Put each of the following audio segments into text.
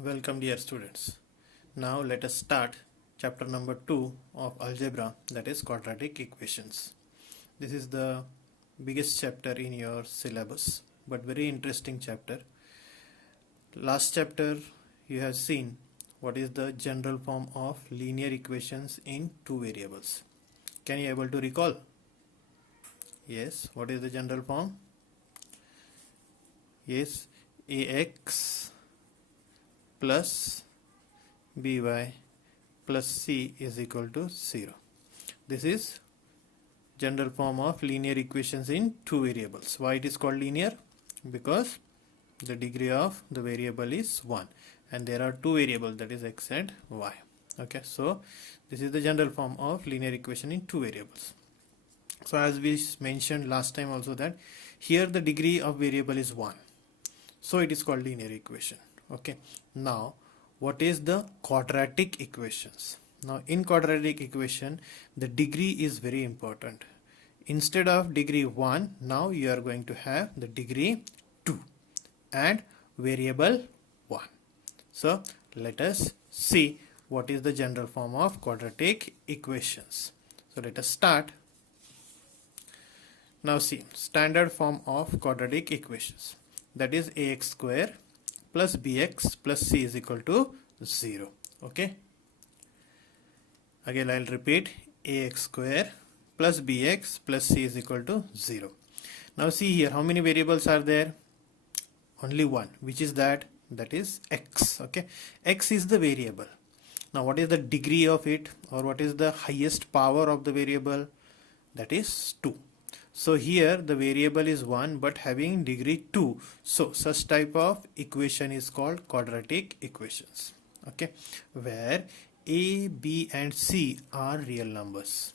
Welcome dear students. Now let us start chapter number 2 of algebra, that is quadratic equations. This is the biggest chapter in your syllabus but very interesting chapter. Last chapter you have seen what is the general form of linear equations in two variables. Can you able to recall? Yes, what is the general form? Yes, ax plus by plus c is equal to 0. This is general form of linear equations in two variables. Why it is called linear? Because the degree of the variable is 1 and there are two variables, that is x and y. Okay, so this is the general form of linear equation in two variables. So as we mentioned last time also, that here the degree of variable is 1, so it is called linear equation. Okay, now what is the quadratic equations? Now in quadratic equation the degree is very important. Instead of degree 1, now you are going to have the degree 2 and variable 1. So let us see what is the general form of quadratic equations. So let us start. Now see, standard form of quadratic equations, that is ax square plus bx plus c is equal to 0. Okay, again I'll repeat, ax square plus bx plus c is equal to 0. Now see here, how many variables are there? Only one, which is that is x. Okay, x is the variable. Now what is the degree of it, or what is the highest power of the variable? That is 2. So here the variable is 1 but having degree 2. So such type of equation is called quadratic equations. Okay, where a, b and c are real numbers.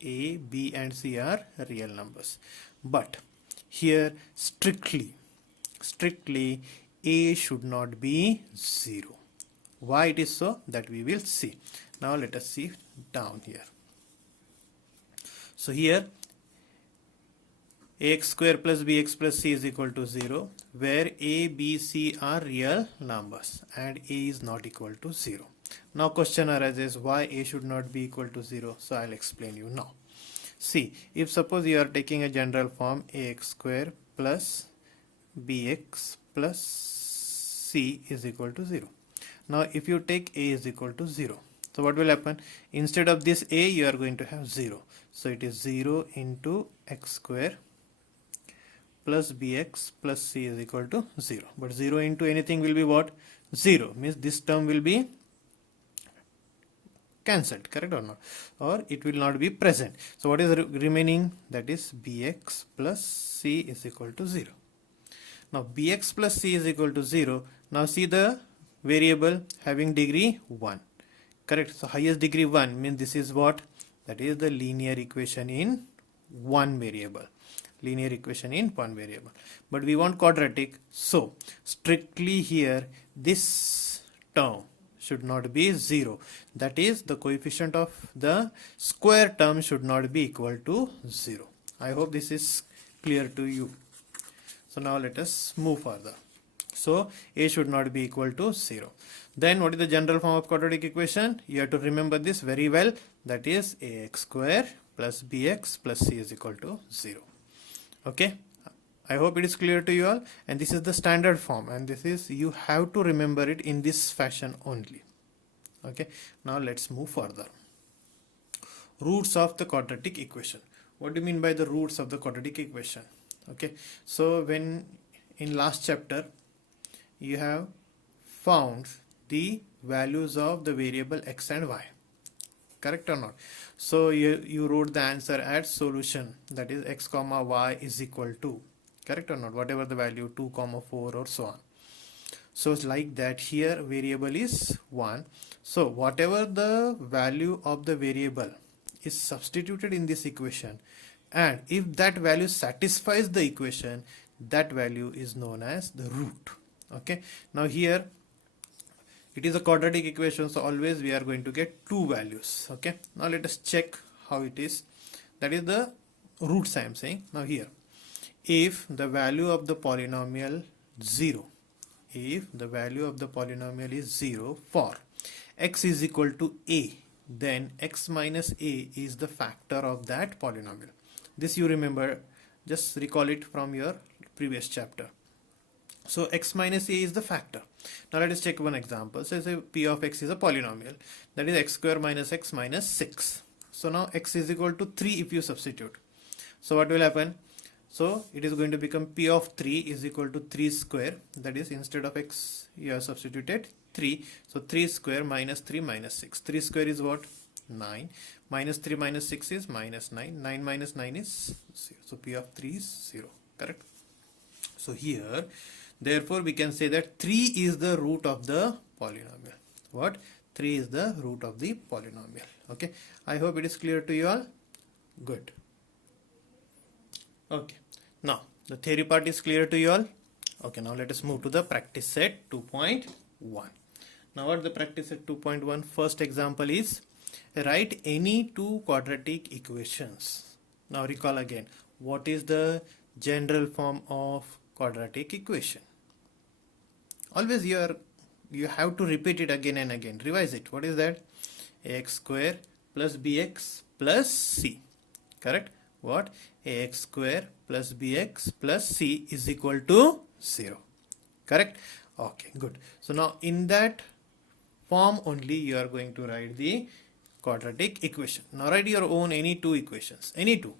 A, b and c are real numbers. But here strictly a should not be 0. Why it is so? That we will see. Now let us see down here. So here ax square plus bx plus c is equal to 0, where a, b, c are real numbers and a is not equal to 0. Now question arises, why a should not be equal to 0? So I'll explain you now. See, if suppose you are taking a general form ax square plus bx plus c is equal to 0. Now if you take a is equal to 0, so what will happen? Instead of this a, you are going to have 0. So it is 0 into x square plus bx plus c is equal to 0. But 0 into anything will be what? 0. Means this term will be cancelled, correct or not? Or it will not be present. So what is remaining? That is bx plus c is equal to 0. Now bx plus c is equal to 0. Now see the variable having degree 1. Correct. So highest degree 1 means this is what? That is the linear equation in one variable. Linear equation in one variable. But we want quadratic. So strictly here this term should not be 0. That is the coefficient of the square term should not be equal to 0. I hope this is clear to you. So now let us move further. So a should not be equal to 0. Then what is the general form of quadratic equation? You have to remember this very well. That is ax square plus bx plus c is equal to 0. Okay, I hope it is clear to you all, and this is the standard form, and this is, you have to remember it in this fashion only. Okay, now let's move further. Roots of the quadratic equation. What do you mean by the roots of the quadratic equation? Okay, so when in last chapter you have found the values of the variable x and y, correct or not? So you wrote the answer at solution, that is x comma y is equal to, correct or not, whatever the value 2 comma 4 or so on. So it's like that. Here variable is 1, so whatever the value of the variable is substituted in this equation, and if that value satisfies the equation, that value is known as the root. Okay, now here it is a quadratic equation, so always we are going to get two values. Okay, now let us check how it is. That is the roots I am saying. Now here, if the value of the polynomial 0 if the value of the polynomial is 0 for x is equal to a, then x minus a is the factor of that polynomial. This you remember, just recall it from your previous chapter. So x minus a is the factor. Now let us take one example. So say p of x is a polynomial, that is x square minus x minus 6. So now x is equal to 3 if you substitute. So what will happen? So it is going to become p of 3 is equal to 3 square, that is instead of x you have substituted 3. So 3 square minus 3 minus 6. 3 square is what? 9. Minus 3 minus 6 is minus 9. 9 minus 9 is 0. So p of 3 is 0. Correct? So here, therefore we can say that 3 is the root of the polynomial. What? 3 is the root of the polynomial. Okay. I hope it is clear to you all. Good. Okay. Now the theory part is clear to you all. Okay. Now let us move to the practice set 2.1. Now what the practice set 2.1? First example is write any two quadratic equations. Now recall again, what is the general form of quadratic equation? Always you have to repeat it again and again. Revise it. What is that? Ax square plus bx plus c. Correct? What? Ax square plus bx plus c is equal to 0. Correct? Okay, good. So now in that form only you are going to write the quadratic equation. Now write your own any two equations. Any two.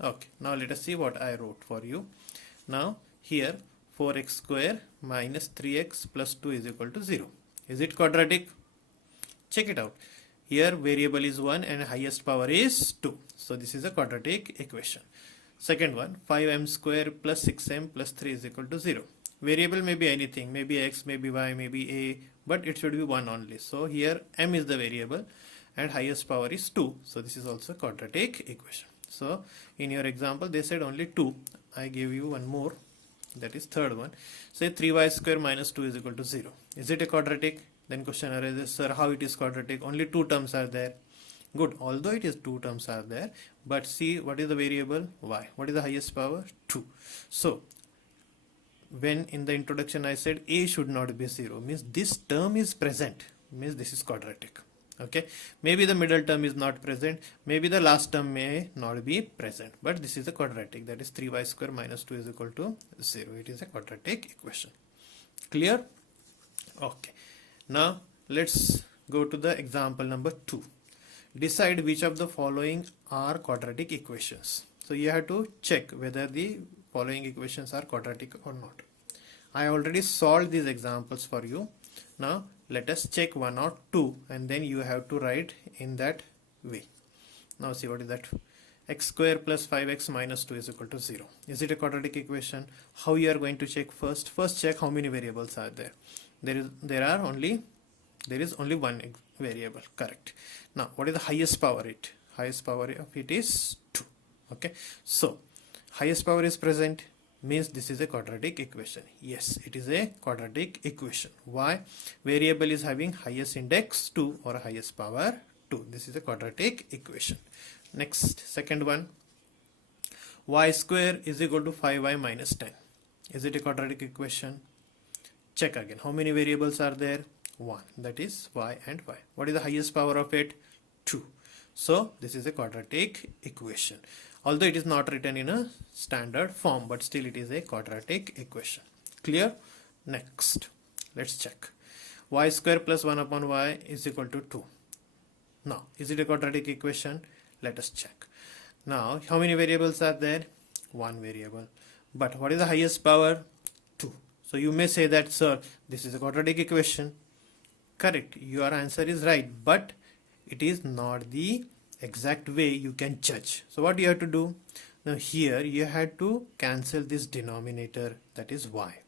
Okay, now let us see what I wrote for you. Now here 4x square minus 3x plus 2 is equal to 0. Is it quadratic? Check it out. Here variable is 1 and highest power is 2. So this is a quadratic equation. Second one, 5m square plus 6m plus 3 is equal to 0. Variable may be anything, maybe x, maybe y, maybe a, but it should be 1 only. So here m is the variable and highest power is 2. So this is also a quadratic equation. So in your example they said only 2. I gave you one more, that is third one. Say 3y square minus 2 is equal to 0. Is it a quadratic? Then question arises, sir, how it is quadratic? Only two terms are there. Good, although it is two terms are there, but see what is the variable? Y. What is the highest power? 2. So when in the introduction I said a should not be 0, means this term is present, means this is quadratic. Okay, maybe the middle term is not present, maybe the last term may not be present, but this is a quadratic, that is 3y square minus 2 is equal to 0. It is a quadratic equation. Clear? Okay, now let's go to the example number 2. Decide which of the following are quadratic equations. So you have to check whether the following equations are quadratic or not. I already solved these examples for you. Now let us check one or two and then you have to write in that way. Now see what is that? X square plus 5x minus 2 is equal to 0. Is it a quadratic equation? How you are going to check first? First check how many variables are there. There is only one variable. Correct. Now what is the highest power? Highest power of it is 2. Okay, so highest power is present, means this is a quadratic equation. Yes, it is a quadratic equation. Why? Variable is having highest index 2 or highest power 2. This is a quadratic equation. Next, second one, y square is equal to 5y minus 10. Is it a quadratic equation? Check again. How many variables are there? 1. That is y and y. What is the highest power of it? 2. So this is a quadratic equation. Although it is not written in a standard form, but still it is a quadratic equation. Clear? Next, let's check. Y square plus 1 upon y is equal to 2. Now, is it a quadratic equation? Let us check. Now, how many variables are there? 1 variable. But what is the highest power? 2. So you may say that, sir, this is a quadratic equation. Correct. Your answer is right, but it is not the exact way you can judge. So what you have to do? Now here you had to cancel this denominator, that is y.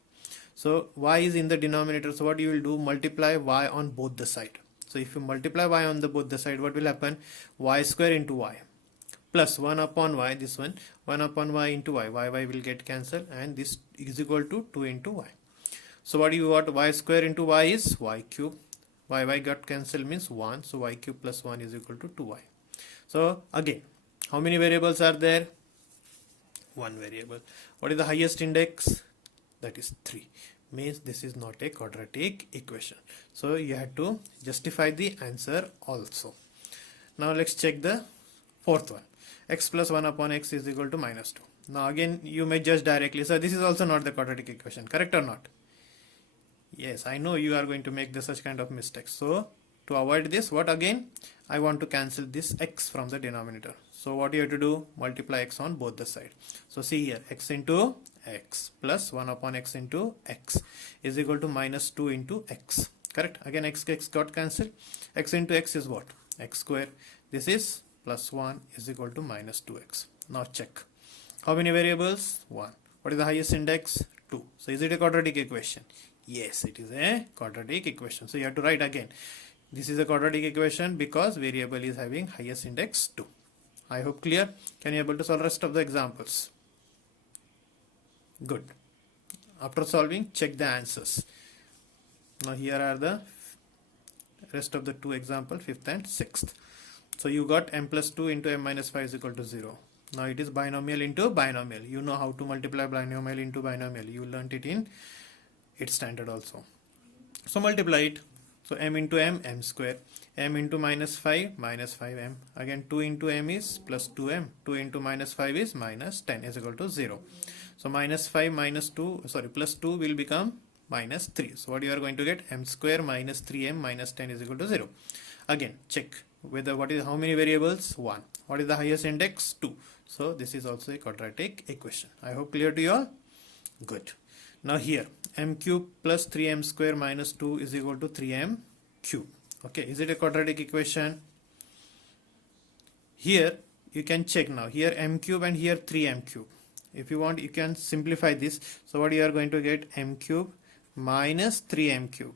So y is in the denominator, so what you will do? Multiply y on both the side. So if you multiply y on both the side, what will happen? Y square into y plus 1 upon y, this one, 1 upon y into y, y will get cancelled and this is equal to 2 into y. So what you got? Y square into y is y cube. Y got cancelled means 1, so y cube plus 1 is equal to 2y. So again, how many variables are there? one variable. What is the highest index? That is 3. Means this is not a quadratic equation. So you have to justify the answer also. Now let's check the fourth one. X plus 1 upon x is equal to minus 2. Now again you may judge directly. So this is also not the quadratic equation. Correct or not? Yes, I know you are going to make such kind of mistakes. So to avoid this, what again? I want to cancel this x from the denominator. So what you have to do? Multiply x on both the sides. So see here, x into x plus 1 upon x into x is equal to minus 2 into x. Correct? Again x got cancelled. X into x is what? X square. This is plus 1 is equal to minus 2x. Now check. How many variables? 1. What is the highest index? 2. So is it a quadratic equation? Yes, it is a quadratic equation. So you have to write again. This is a quadratic equation because variable is having highest index 2. I hope clear. Can you able to solve rest of the examples? Good. After solving, check the answers. Now here are the rest of the two examples, 5th and 6th. So you got m plus 2 into m minus 5 is equal to 0. Now it is binomial into binomial. You know how to multiply binomial into binomial. You learnt it in its standard also. So multiply it. So m into m, m square. M into minus 5, minus 5m. Again 2 into m is plus 2m. 2 into minus 5 is minus 10 is equal to 0. So minus 5 minus 2, sorry, plus 2 will become minus 3. So what you are going to get? M square minus 3m minus 10 is equal to 0. Again check whether what is how many variables? 1. What is the highest index? 2. So this is also a quadratic equation. I hope clear to you all? Good. Now here m cube plus 3m square minus 2 is equal to 3m cube. Okay, is it a quadratic equation? Here you can check now. Here m cube and here 3m cube. If you want, you can simplify this. So what you are going to get? M cube minus 3m cube.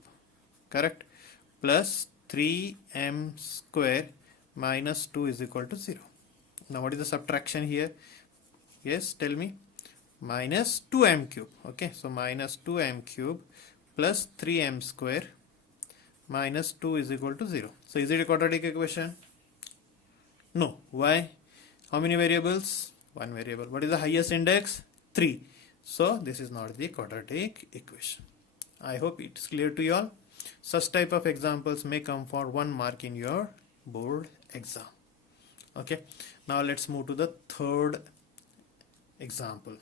Correct? Plus 3m square minus 2 is equal to 0. Now what is the subtraction here? Yes, tell me. Minus 2m cube. Okay, so minus 2m cube plus 3m square minus 2 is equal to 0. So is it a quadratic equation? No. Why? How many variables? One variable. What is the highest index? 3. So this is not the quadratic equation. I hope it is clear to you all. Such type of examples may come for 1 mark in your board exam. Okay. Now let's move to the third example.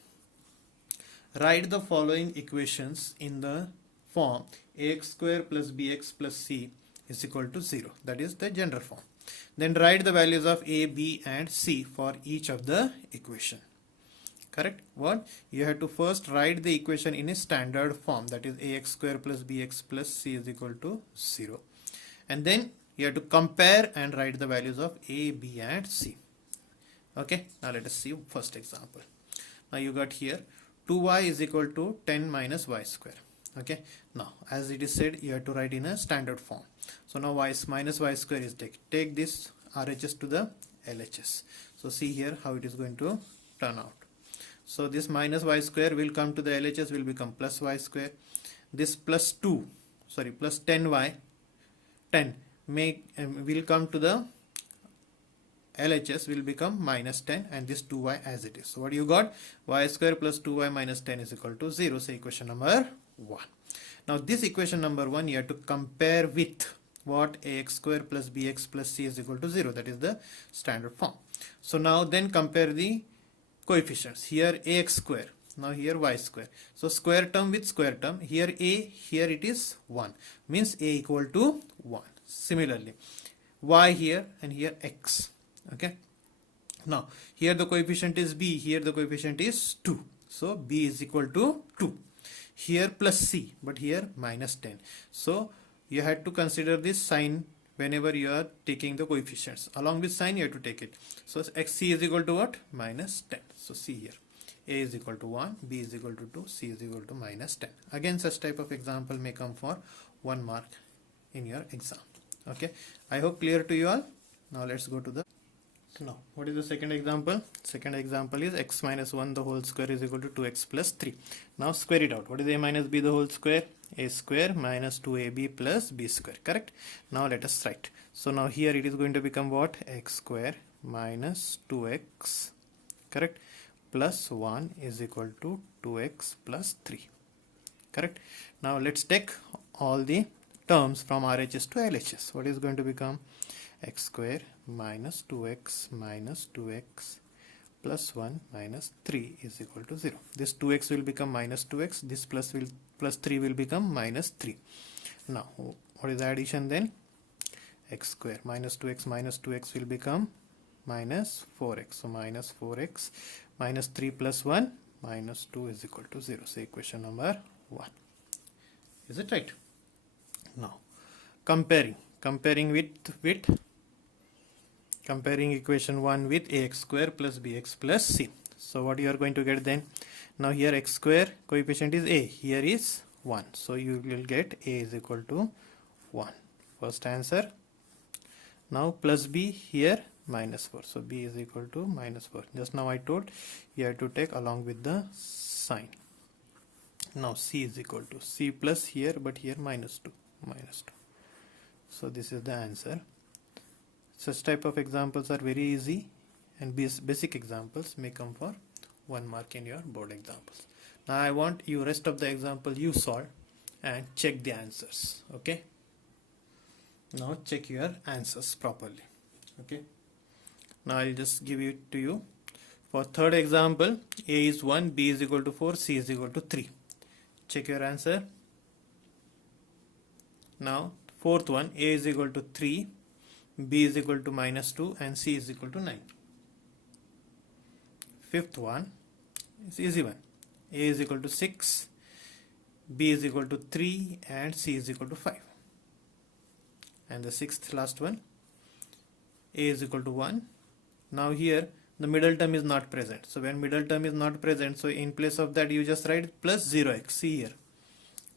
Write the following equations in the form ax square plus bx plus c is equal to 0. That is the general form. Then write the values of a, b and c for each of the equation. Correct? What? You have to first write the equation in a standard form, that is ax square plus bx plus c is equal to 0. And then you have to compare and write the values of a, b and c. Okay, now let us see first example. Now you got here 2y is equal to 10 minus y square. Okay, now as it is said, you have to write in a standard form. So now y minus y square is take this RHS to the LHS. So see here how it is going to turn out. So this minus y square will come to the LHS, will become plus y square. This plus 10y 10 will come to the LHS, will become minus 10, and this 2y as it is. So what you got? Y square plus 2y minus 10 is equal to 0. So equation number 1. Now this equation number 1 you have to compare with what? Ax square plus bx plus c is equal to 0. That is the standard form. So now then compare the coefficients. Here ax square, now here y square. So square term with square term. Here a, here it is 1. Means a equal to 1. Similarly y here and here x. Okay. Now here the coefficient is b, here the coefficient is 2. So b is equal to 2. Here plus c, but here minus 10. So you had to consider this sign whenever you are taking the coefficients. Along with sign you have to take it. So xc is equal to what? Minus 10. So see here, a is equal to 1, b is equal to 2, c is equal to minus 10. Again such type of example may come for 1 mark in your exam. Okay, I hope clear to you all. Now let's go to the now what is the second example? Second example is x minus 1 the whole square is equal to 2x plus 3. Now square it out. What is a minus b the whole square? A square minus 2ab plus b square. Correct? Now let us write. So now here it is going to become what? X square minus 2x, correct, plus 1 is equal to 2x plus 3. Correct? Now let's take all the terms from RHS to LHS. What is going to become? X square minus 2x minus 2x plus 1 minus 3 is equal to 0. This 2x will become minus 2x. This plus 3 will become minus 3. Now what is the addition then? X square minus 2x will become minus 4x. So minus 4x minus 3 plus 1 minus 2 is equal to 0. So equation number 1. Is it right? Now comparing equation 1 with ax square plus bx plus c. So what you are going to get then? Now here x square coefficient is a, here is 1. So you will get a is equal to 1. First answer. Now plus b, here minus 4. So b is equal to minus 4. Just now I told you have to take along with the sign. Now c is equal to c plus here, but here minus 2. So this is the answer. Such type of examples are very easy, and basic examples may come for 1 mark in your board examples. Now I want you rest of the example you solve and check the answers. Okay. Now check your answers properly. Okay. Now I'll just give it to you. For third example, a is 1, b is equal to 4, c is equal to 3. Check your answer. Now fourth one, a is equal to 3, b is equal to minus 2 and c is equal to 9. Fifth one is easy one. A is equal to 6, b is equal to 3 and c is equal to 5. And the sixth last one, a is equal to 1. Now here the middle term is not present. So when middle term is not present, so in place of that you just write plus 0x. See here,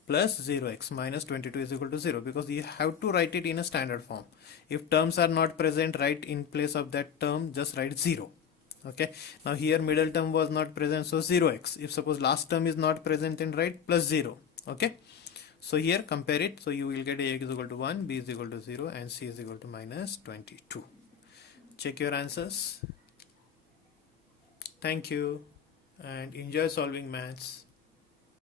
plus 0x minus 22 is equal to 0, because you have to write it in a standard form. If terms are not present, write in place of that term just write 0. Okay. Now here middle term was not present, so 0x. If suppose last term is not present, then write plus 0. Okay. So here compare it. So you will get a is equal to 1, b is equal to 0 and c is equal to minus 22. Check your answers. Thank you and enjoy solving maths.